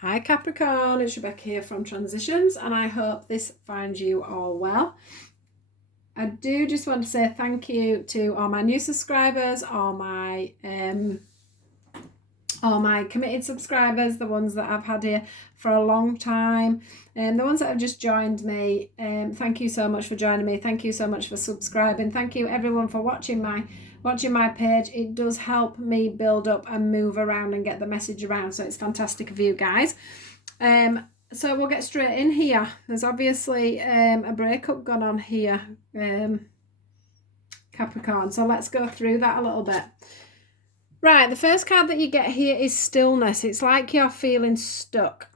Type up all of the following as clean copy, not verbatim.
Hi Capricorn, it's Rebecca here from Transitions, and I hope this finds you all well. I do just want to say thank you to all my new subscribers, all my committed subscribers, the ones that I've had here for a long time, and the ones that have just joined me. Thank you so much for joining me. Thank you so much for subscribing. Thank you everyone for watching my page. It does help me build up and move around and get the message around, so it's fantastic of you guys. So we'll get straight in here. There's obviously a breakup gone on here, Capricorn, so let's go through that a little bit. Right, the first card that you get here is stillness. It's like you're feeling stuck.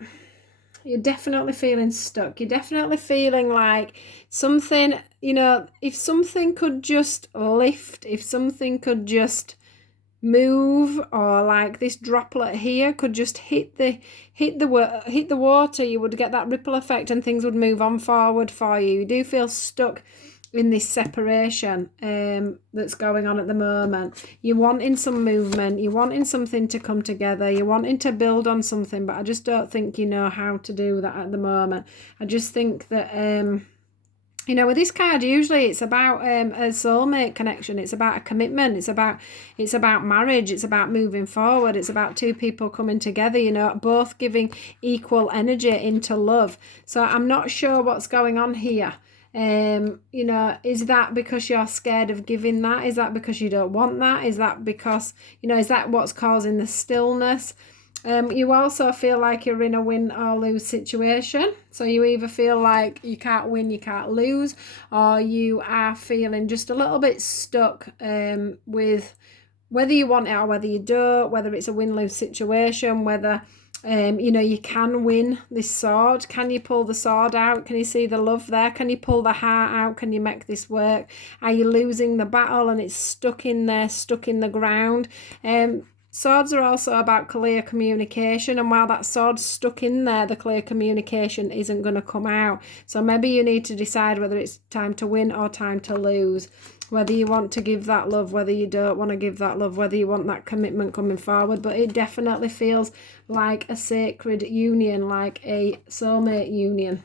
You're definitely feeling stuck. You're definitely feeling like something, if something could just lift, if something could just move, or like this droplet here could just hit the water, you would get that ripple effect and things would move on forward for you. You do feel stuck in this separation that's going on at the moment. You're wanting some movement, you're wanting something to come together, you're wanting to build on something, but I just don't think you know how to do that at the moment. I just think that with this card, usually it's about a soulmate connection. It's about a commitment. It's about marriage. It's about moving forward. It's about two people coming together, both giving equal energy into love. So I'm not sure what's going on here. Is that because you're scared of giving that? Is that because you don't want that? Is that because, is that what's causing the stillness? You also feel like you're in a win or lose situation. So you either feel like you can't win, you can't lose, or you are feeling just a little bit stuck with whether you want it or whether you don't, whether it's a win-lose situation, whether you can win this sword. Can you pull the sword out? Can you see the love there? Can you pull the heart out? Can you make this work? Are you losing the battle and it's stuck in there, stuck in the ground? Swords are also about clear communication, and while that sword's stuck in there, the clear communication isn't going to come out. So maybe you need to decide whether it's time to win or time to lose, whether you want to give that love, whether you don't want to give that love, whether you want that commitment coming forward. But it definitely feels like a sacred union, like a soulmate union.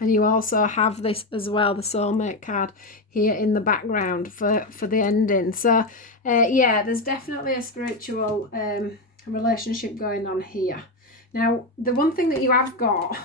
And you also have this as well, the soulmate card here in the background for the ending. So there's definitely a spiritual relationship going on here. Now, the one thing that you have got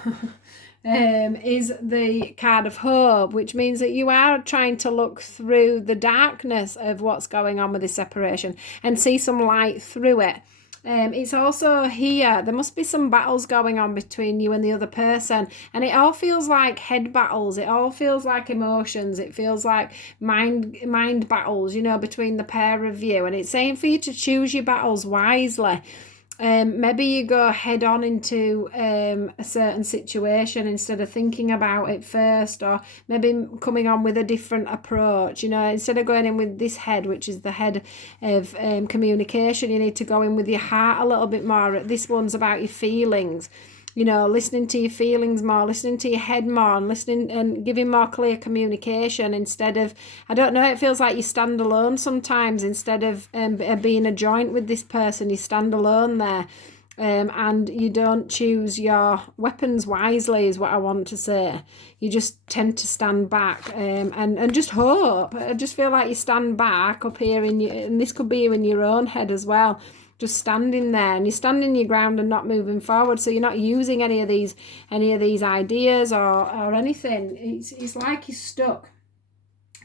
is the card of hope, which means that you are trying to look through the darkness of what's going on with this separation and see some light through it. It's also here, there must be some battles going on between you and the other person, and it all feels like head battles, it all feels like emotions, it feels like mind battles, between the pair of you, and it's saying for you to choose your battles wisely. Maybe you go head on into a certain situation instead of thinking about it first, or maybe coming on with a different approach. Instead of going in with this head, which is the head of communication, you need to go in with your heart a little bit more. This one's about your feelings. Listening to your feelings more, listening to your head more, and listening and giving more clear communication instead of, I don't know, it feels like you stand alone sometimes instead of being a joint with this person. You stand alone there, and you don't choose your weapons wisely is what I want to say. You just tend to stand back and just hope. I just feel like you stand back up here and this could be in your own head as well. Just standing there, and you're standing your ground and not moving forward, so you're not using any of these ideas or anything. It's like you're stuck,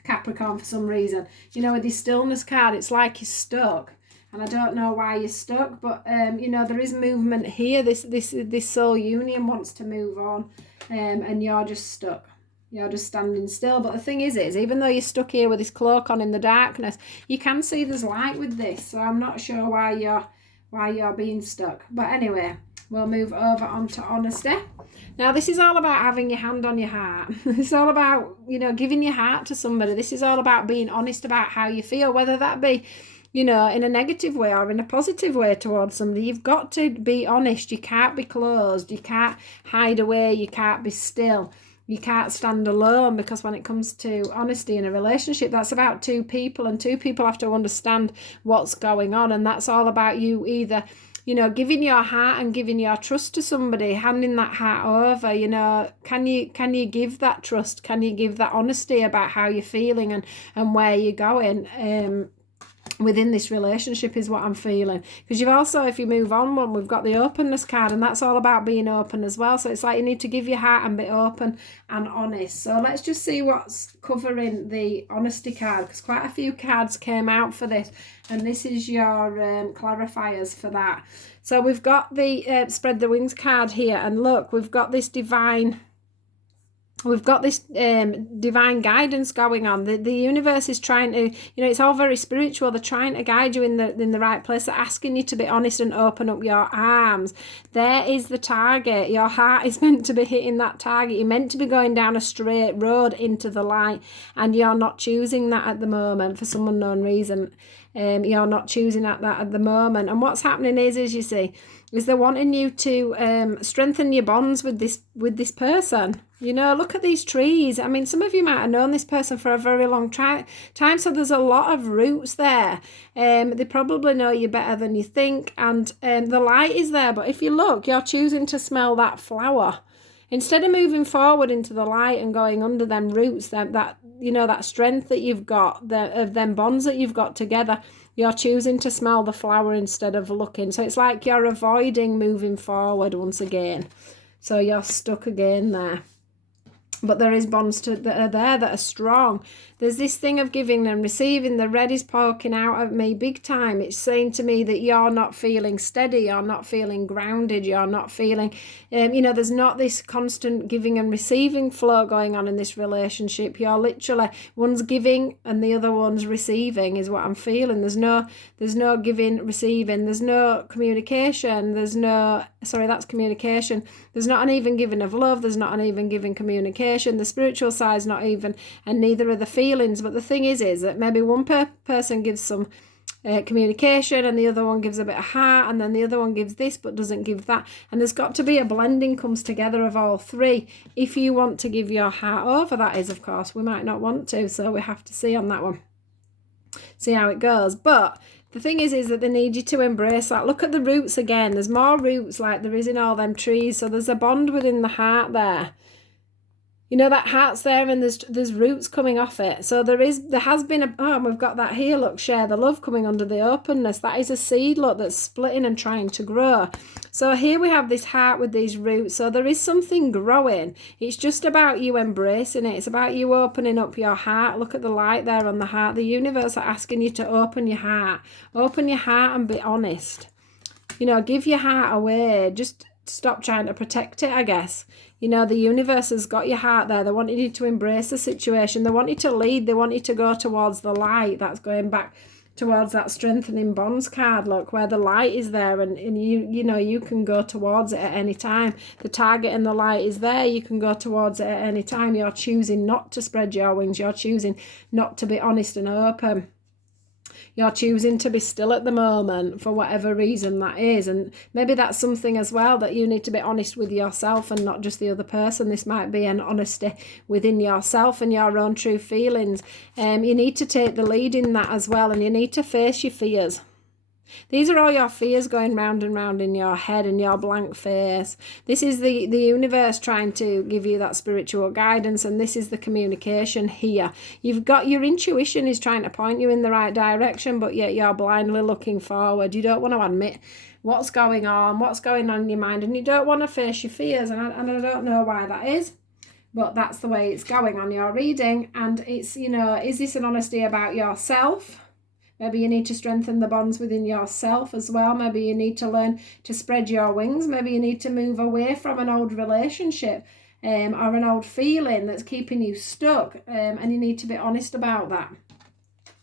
Capricorn, for some reason. With this stillness card, it's like you're stuck, and I don't know why you're stuck, but there is movement here. This soul union wants to move on, and you're just stuck. You're just standing still. But the thing is even though you're stuck here with this cloak on in the darkness, you can see there's light with this. So I'm not sure why you're being stuck. But anyway, we'll move over onto honesty. Now, this is all about having your hand on your heart. It's all about, giving your heart to somebody. This is all about being honest about how you feel, whether that be, in a negative way or in a positive way towards somebody. You've got to be honest. You can't be closed. You can't hide away. You can't be still. You can't stand alone, because when it comes to honesty in a relationship, that's about two people, and two people have to understand what's going on, and that's all about you either you know, giving your heart and giving your trust to somebody, handing that heart over, you know, can you give that trust? Can you give that honesty about how you're feeling and where you're going within this relationship is what I'm feeling. Because you've also, if you move on one, we've got the openness card, and that's all about being open as well. So it's like you need to give your heart and be open and honest. So let's just see what's covering the honesty card, because quite a few cards came out for this, and this is your clarifiers for that. So we've got the spread the wings card here, and look, we've got this divine divine guidance going on. The universe is trying to, you know, it's all very spiritual. They're trying to guide you in the right place. They're asking you to be honest and open up your arms. There is the target. Your heart is meant to be hitting that target. You're meant to be going down a straight road into the light, and you're not choosing that at the moment for some unknown reason. You're not choosing that at the moment. And what's happening is you see, is they're wanting you to strengthen your bonds with this person. You know, look at these trees. I mean, some of you might have known this person for a very long time, so there's a lot of roots there. They probably know you better than you think, and the light is there. But if you look, you're choosing to smell that flower. Instead of moving forward into the light and going under them roots, that you know, that strength that you've got, of them bonds that you've got together, you're choosing to smell the flower instead of looking. So it's like you're avoiding moving forward once again. So you're stuck again there. But there is bonds that are there that are strong. There's this thing of giving and receiving. The red is poking out at me big time. It's saying to me that you're not feeling steady, you're not feeling grounded, you're not feeling, you know, there's not this constant giving and receiving flow going on in this relationship. You're literally, one's giving and the other one's receiving is what I'm feeling. There's no giving, receiving. There's no communication. That's communication. There's not an even giving of love. There's not an even giving communication. The spiritual side's not even, and neither are the feelings. But the thing is that maybe one person gives some communication, and the other one gives a bit of heart, and then the other one gives this but doesn't give that. And there's got to be a blending comes together of all three. If you want to give your heart over, that is, of course, we might not want to, so we have to see on that one. See how it goes. But the thing is that they need you to embrace that. Look at the roots again. There's more roots like there is in all them trees. So there's a bond within the heart there. You know, that heart's there, and there's roots coming off it. So there has been we've got that here, look, share the love coming under the openness. That is a seed, look, that's splitting and trying to grow. So here we have this heart with these roots. So there is something growing. It's just about you embracing it. It's about you opening up your heart. Look at the light there on the heart. The universe are asking you to open your heart. Open your heart and be honest. You know, give your heart away. Just stop trying to protect it, I guess. You know, the universe has got your heart there. They want you to embrace the situation. They want you to lead. They want you to go towards the light. That's going back towards that strengthening bonds card, look, where the light is there, and you know, you can go towards it at any time. The target and the light is there. You can go towards it at any time. You're choosing not to spread your wings. You're choosing not to be honest and open. You're choosing to be still at the moment for whatever reason that is. And maybe that's something as well, that you need to be honest with yourself and not just the other person. This might be an honesty within yourself and your own true feelings. You need to take the lead in that as well, and you need to face your fears. These are all your fears going round and round in your head and your blank face. This is the universe trying to give you that spiritual guidance, and this is the communication here. You've got your intuition is trying to point you in the right direction, but yet you're blindly looking forward. You don't want to admit what's going on in your mind, and you don't want to face your fears, and I don't know why that is. But that's the way it's going on your reading. And it's, you know, is this an honesty about yourself? Maybe you need to strengthen the bonds within yourself as well. Maybe you need to learn to spread your wings. Maybe you need to move away from an old relationship or an old feeling that's keeping you stuck, and you need to be honest about that.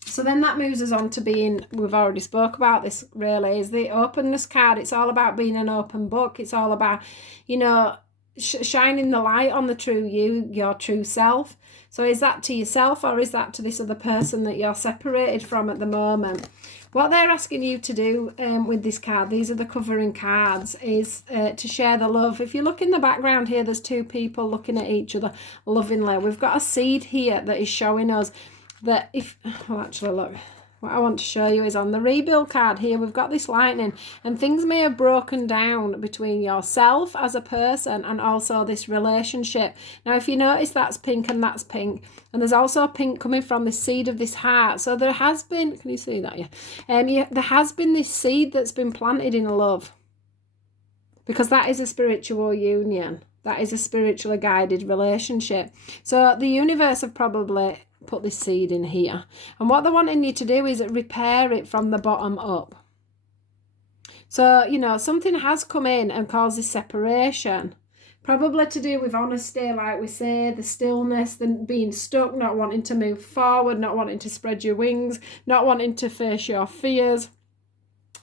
So then that moves us on to being, we've already spoke about this really, is the openness card. It's all about being an open book. It's all about, you know, shining the light on the true you, your true self. So is that to yourself, or is that to this other person that you're separated from at the moment? What they're asking you to do with this card, these are the covering cards, is to share the love. If you look in the background here, there's two people looking at each other lovingly. We've got a seed here that is showing us that if, well, actually look, what I want to show you is on the rebuild card here, we've got this lightning, and things may have broken down between yourself as a person and also this relationship. Now, if you notice, that's pink and that's pink, and there's also pink coming from the seed of this heart. So there has been, can you see that? Yeah. There has been this seed that's been planted in love, because that is a spiritual union. That is a spiritually guided relationship. So the universe have probably put this seed in here. And what they're wanting you to do is repair it from the bottom up. So, you know, something has come in and caused this separation. Probably to do with honesty, like we say, the stillness, the being stuck, not wanting to move forward, not wanting to spread your wings, not wanting to face your fears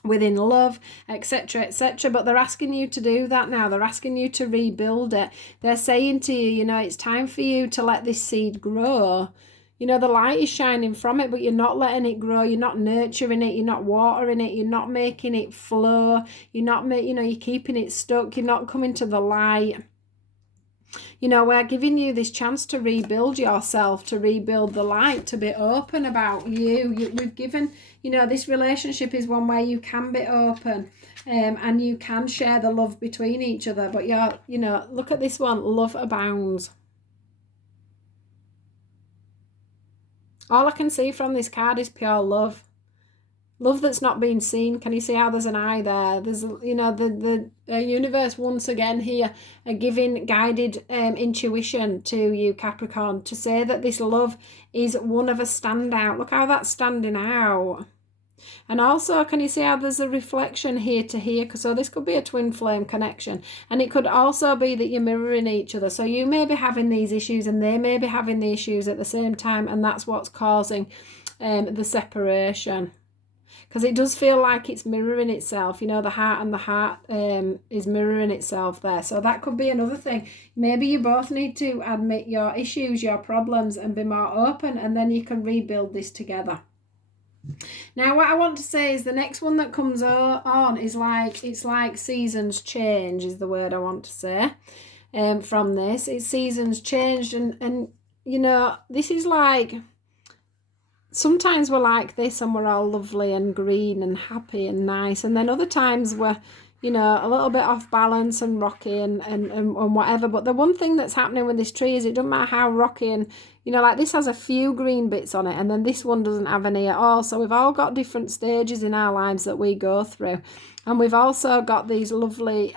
within love, etc., etc. But they're asking you to do that now. They're asking you to rebuild it. They're saying to you, you know, it's time for you to let this seed grow. You know, the light is shining from it, but you're not letting it grow. You're not nurturing it. You're not watering it. You're not making it flow. You're not, you're keeping it stuck. You're not coming to the light. You know, we're giving you this chance to rebuild yourself, to rebuild the light, to be open about you. We've given, you know, this relationship is one where you can be open, and you can share the love between each other. But you know, look at this one, love abounds. All I can see from this card is pure love. Love that's not being seen. Can you see how there's an eye there? There's, you know, the universe once again here are giving guided intuition to you, Capricorn, to say that this love is one of a standout. Look how that's standing out. And also, can you see how there's a reflection here to here? So this could be a twin flame connection. And it could also be that you're mirroring each other. So you may be having these issues and they may be having the issues at the same time. And that's what's causing the separation. Because it does feel like it's mirroring itself. You know, the heart and the heart is mirroring itself there. So that could be another thing. Maybe you both need to admit your issues, your problems, and be more open. And then you can rebuild this together. Now, what I want to say is the next one that comes on is like, it's like seasons change is the word I want to say from this. It's seasons changed, and you know, this is like, sometimes we're like this and we're all lovely and green and happy and nice, and then other times we're, you know, a little bit off balance and rocky and whatever. But the one thing that's happening with this tree is it doesn't matter how rocky, and you know, like this has a few green bits on it and then this one doesn't have any at all. So we've all got different stages in our lives that we go through, and we've also got these lovely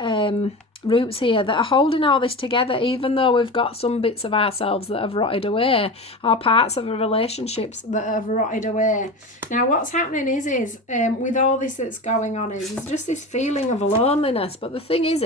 roots here that are holding all this together, even though we've got some bits of ourselves that have rotted away, or parts of our relationships that have rotted away. Now what's happening is with all this that's going on is just this feeling of loneliness. But the thing is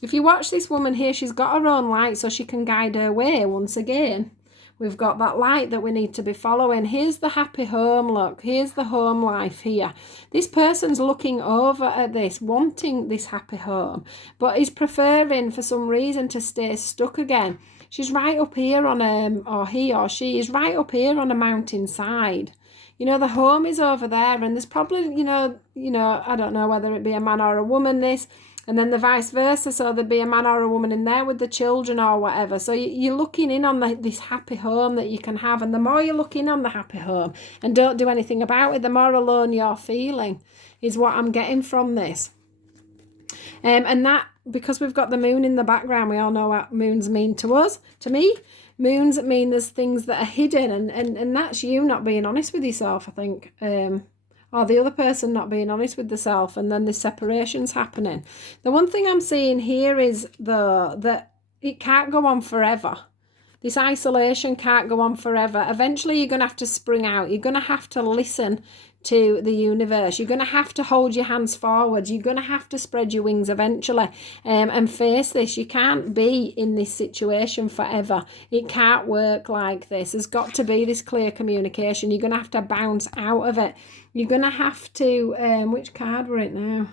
if you watch this woman here, she's got her own light so she can guide her way. Once again, we've got that light that we need to be following. Here's the happy home, look. Here's the home life here. This person's looking over at this, wanting this happy home, but is preferring for some reason to stay stuck again. She's right up here on or he or she is right up here on a mountainside. You know, the home is over there, and there's probably, you know, I don't know whether it be a man or a woman, this, and then the vice versa. So there'd be a man or a woman in there with the children or whatever. So you're looking in on this happy home that you can have. And the more you look in on the happy home and don't do anything about it, the more alone you're feeling, is what I'm getting from this. And that, because we've got the moon in the background, we all know what moons mean to us. To me, moons mean there's things that are hidden. And that's you not being honest with yourself, I think. Or the other person not being honest with themselves, and then the separation's happening. The one thing I'm seeing here is, though, that it can't go on forever. This isolation can't go on forever. Eventually you're going to have to spring out. You're going to have to listen to the universe. You're going to have to hold your hands forward. You're going to have to spread your wings eventually and face this. You can't be in this situation forever. It can't work like this. There's got to be this clear communication. You're going to have to bounce out of it. You're going to have to, which card we're it now?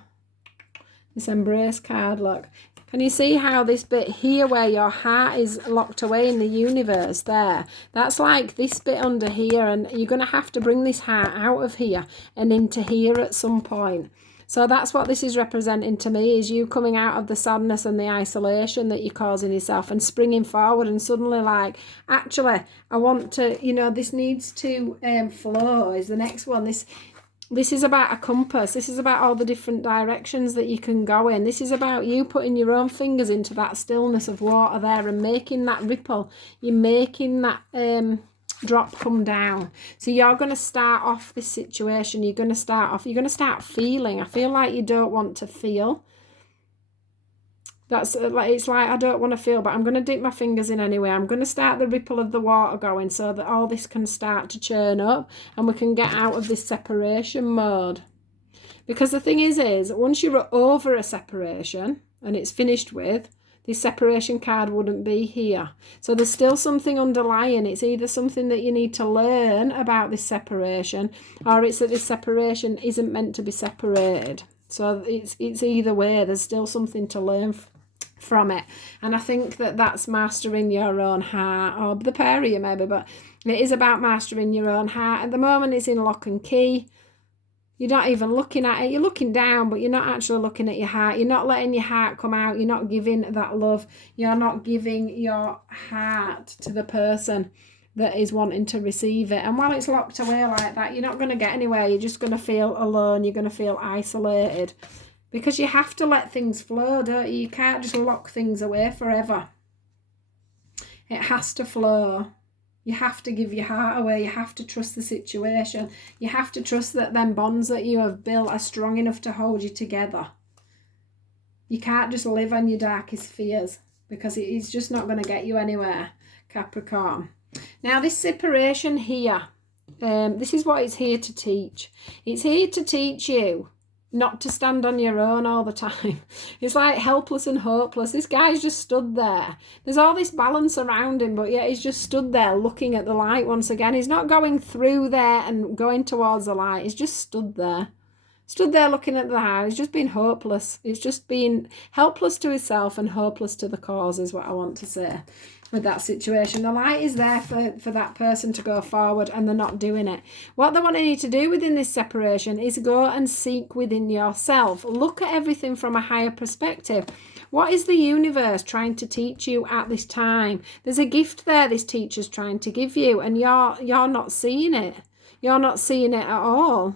This embrace card, look. Can you see how this bit here where your heart is locked away in the universe there? That's like this bit under here, and you're going to have to bring this heart out of here and into here at some point. So that's what this is representing to me, is you coming out of the sadness and the isolation that you're causing yourself and springing forward and suddenly like, actually, I want to, you know, this needs to flow is the next one. This is about a compass. This is about all the different directions that you can go in. This is about you putting your own fingers into that stillness of water there and making that ripple. You're making that drop come down. So you're going to start off this situation. You're going to start feeling. I feel like you don't want to feel. That's like, it's like, I don't want to feel, but I'm going to dip my fingers in anyway. I'm going to start the ripple of the water going so that all this can start to churn up and we can get out of this separation mode. Because the thing is once you're over a separation and it's finished with, this separation card wouldn't be here. So there's still something underlying. It's either something that you need to learn about this separation, or it's that this separation isn't meant to be separated. So it's either way. There's still something to learn from it. And I think that that's mastering your own heart, or the pair of you maybe, but it is about mastering your own heart. At the moment it's in lock and key. You're not even looking at it. You're looking down, but you're not actually looking at your heart. You're not letting your heart come out. You're not giving that love. You're not giving your heart to the person that is wanting to receive it. And while it's locked away like that, you're not going to get anywhere. You're just going to feel alone. You're going to feel isolated. Because you have to let things flow, don't you? You can't just lock things away forever. It has to flow. You have to give your heart away. You have to trust the situation. You have to trust that them bonds that you have built are strong enough to hold you together. You can't just live on your darkest fears, because it's just not going to get you anywhere, Capricorn. Now, this separation here, this is what it's here to teach. It's here to teach you not to stand on your own all the time. It's like helpless and hopeless. This guy's just stood there. There's all this balance around him, but yet he's just stood there looking at the light once again. He's not going through there and going towards the light. He's just stood there. Stood there looking at the house. He's just been hopeless. He's just been helpless to himself and hopeless to the cause, is what I want to say with that situation. The light is there for that person to go forward, and they're not doing it. What they want you to do within this separation is go and seek within yourself. Look at everything from a higher perspective. What is the universe trying to teach you at this time? There's a gift there this teacher's trying to give you, and you're not seeing it. You're not seeing it at all.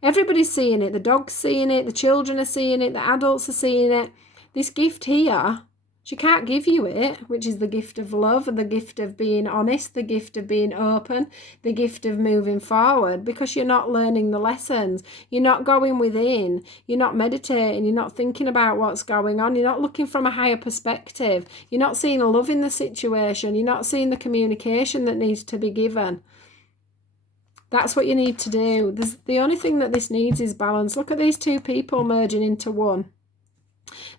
Everybody's seeing it. The dog's seeing it. The children are seeing it. The adults are seeing it. This gift here, she can't give you it, which is the gift of love and the gift of being honest, the gift of being open, the gift of moving forward, because you're not learning the lessons. You're not going within. You're not meditating. You're not thinking about what's going on. You're not looking from a higher perspective. You're not seeing love in the situation. You're not seeing the communication that needs to be given. That's what you need to do. The only thing that this needs is balance. Look at these two people merging into one.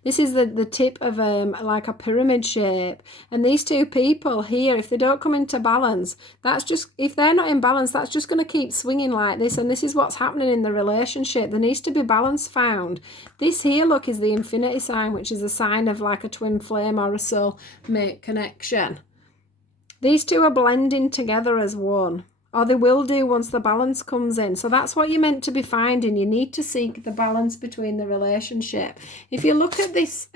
This is the tip of like a pyramid shape. And these two people here, if they don't come into balance, that's just, if they're not in balance, that's just going to keep swinging like this. And this is what's happening in the relationship. There needs to be balance found. This here, look, is the infinity sign, which is a sign of like a twin flame or a soulmate connection. These two are blending together as one. Or they will do once the balance comes in. So that's what you're meant to be finding. You need to seek the balance between the relationship. If you look at this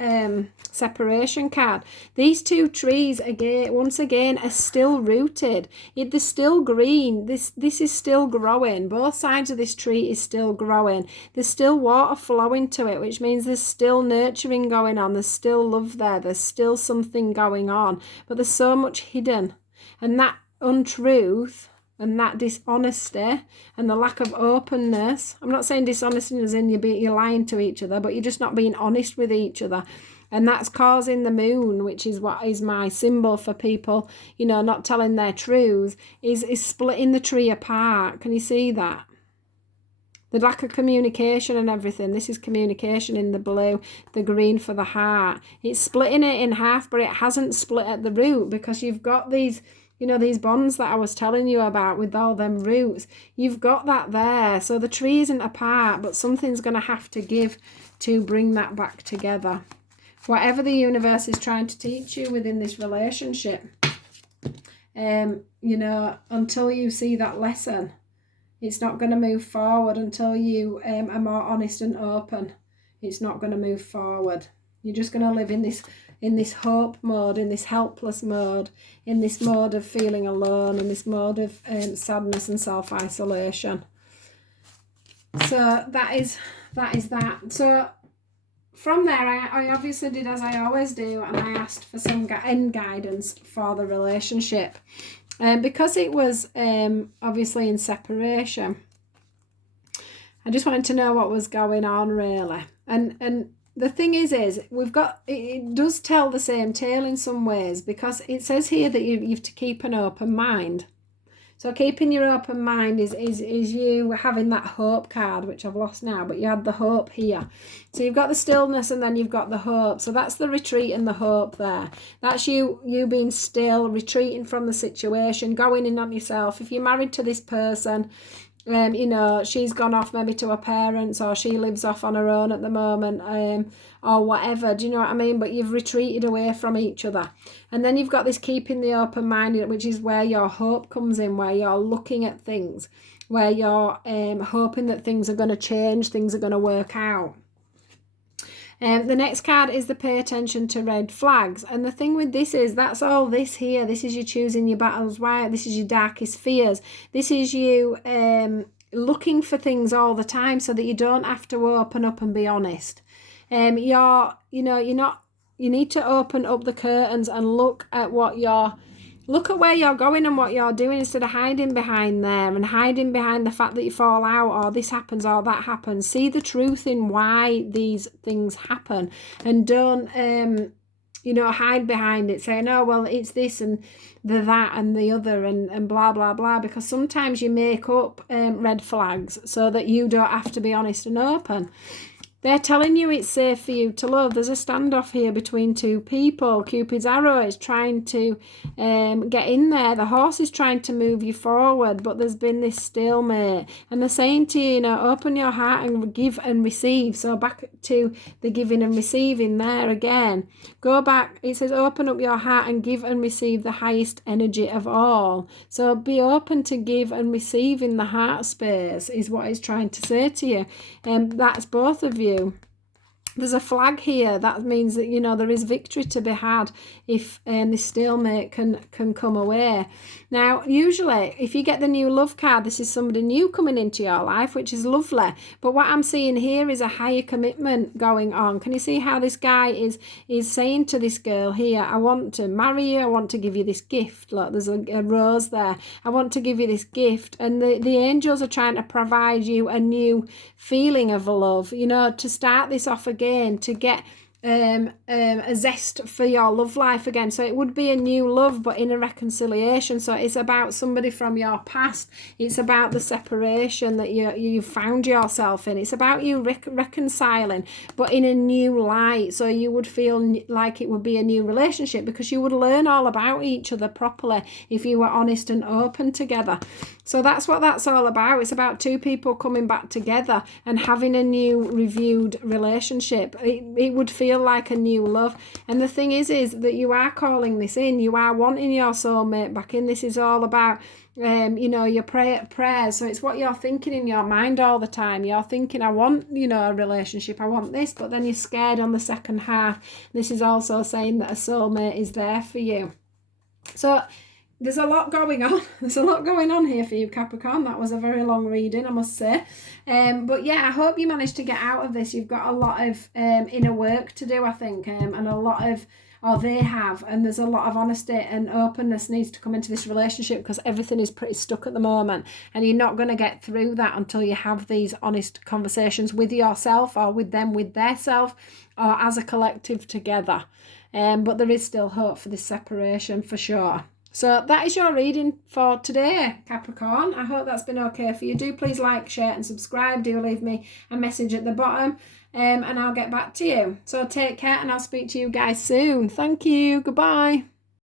separation card, these two trees, again, once again, are still rooted. They're still green. This is still growing. Both sides of this tree is still growing. There's still water flowing to it, which means there's still nurturing going on. There's still love there. There's still something going on. But there's so much hidden. And that untruth and that dishonesty and the lack of openness. I'm not saying dishonesty as in you're lying to each other, but you're just not being honest with each other. And that's causing the moon, which is what is my symbol for people, you know, not telling their truth, is splitting the tree apart. Can you see that? The lack of communication and everything. This is communication in the blue, the green for the heart. It's splitting it in half, but it hasn't split at the root, because you've got these, you know, these bonds that I was telling you about with all them roots. You've got that there. So the tree isn't apart, but something's going to have to give to bring that back together. Whatever the universe is trying to teach you within this relationship, you know, until you see that lesson, It's not going to move forward until you are more honest and open. It's not going to move forward. You're just going to live in this hope mode, in this helpless mode, in this mode of feeling alone, in this mode of sadness and self-isolation. So that is that. So from there, I obviously did as I always do, and I asked for some end guidance for the relationship. Because it was obviously in separation, I just wanted to know what was going on, really. And the thing is we've got, it does tell the same tale in some ways, because it says here that you have to keep an open mind. So keeping your open mind is you having that hope card, which I've lost now, but you had the hope here. So you've got the stillness and then you've got the hope. So that's the retreat and the hope there. That's you being still, retreating from the situation, going in on yourself. If you're married to this person, you know, she's gone off maybe to her parents, or she lives off on her own at the moment, or whatever, do you know what I mean? But you've retreated away from each other. And then you've got this keeping the open mind, which is where your hope comes in, where you're looking at things, where you're hoping that things are going to change, things are going to work out. The next card is the pay attention to red flags. And the thing with this is, that's all this here. This is you choosing your battles right. This is your darkest fears. This is you looking for things all the time so that you don't have to open up and be honest. You need to open up the curtains and look at where you're going and what you're doing, instead of hiding behind there and hiding behind the fact that you fall out, or this happens or that happens. See the truth in why these things happen, and don't hide behind it saying, oh well, it's this and that and the other and blah blah blah, because sometimes you make up red flags so that you don't have to be honest and open. They're telling you it's safe for you to love. There's a standoff here between two people. Cupid's arrow is trying to get in there. The horse is trying to move you forward, but there's been this stalemate. And they're saying to you, open your heart and give and receive. So back to the giving and receiving there again. Go back. It says open up your heart and give and receive the highest energy of all. So be open to give and receive in the heart space is what it's trying to say to you. That's both of you. There's a flag here. That means that, there is victory to be had if this stalemate can come away. Now, usually, if you get the new love card, this is somebody new coming into your life, which is lovely. But what I'm seeing here is a higher commitment going on. Can you see how this guy is saying to this girl here, I want to marry you, I want to give you this gift. Look, there's a rose there. I want to give you this gift. And the angels are trying to provide you a new feeling of love, to start this off again, to get a zest for your love life again. So it would be a new love, but in a reconciliation. So it's about somebody from your past. It's about the separation that you found yourself in. It's about you reconciling, but in a new light. So you would feel like it would be a new relationship, because you would learn all about each other properly if you were honest and open together. So that's what that's all about. It's about two people coming back together and having a new reviewed relationship. It would feel like a new love. And the thing is that you are calling this in. You are wanting your soulmate back in. This is all about your prayers. So it's what you're thinking in your mind all the time. You're thinking, I want, a relationship, I want this, but then you're scared on the second half. This is also saying that a soulmate is there for you. So there's a lot going on. There's a lot going on here for you, Capricorn. That was a very long reading, I must say. But yeah, I hope you managed to get out of this. You've got a lot of inner work to do, I think, and a lot of, or they have, and there's a lot of honesty and openness needs to come into this relationship, because everything is pretty stuck at the moment, and you're not going to get through that until you have these honest conversations with yourself, or with them, with their self, or as a collective together. But there is still hope for this separation for sure. So that is your reading for today, Capricorn. I hope that's been okay for you. Do please like, share and subscribe. Do leave me a message at the bottom and I'll get back to you. So take care, and I'll speak to you guys soon. Thank you. Goodbye.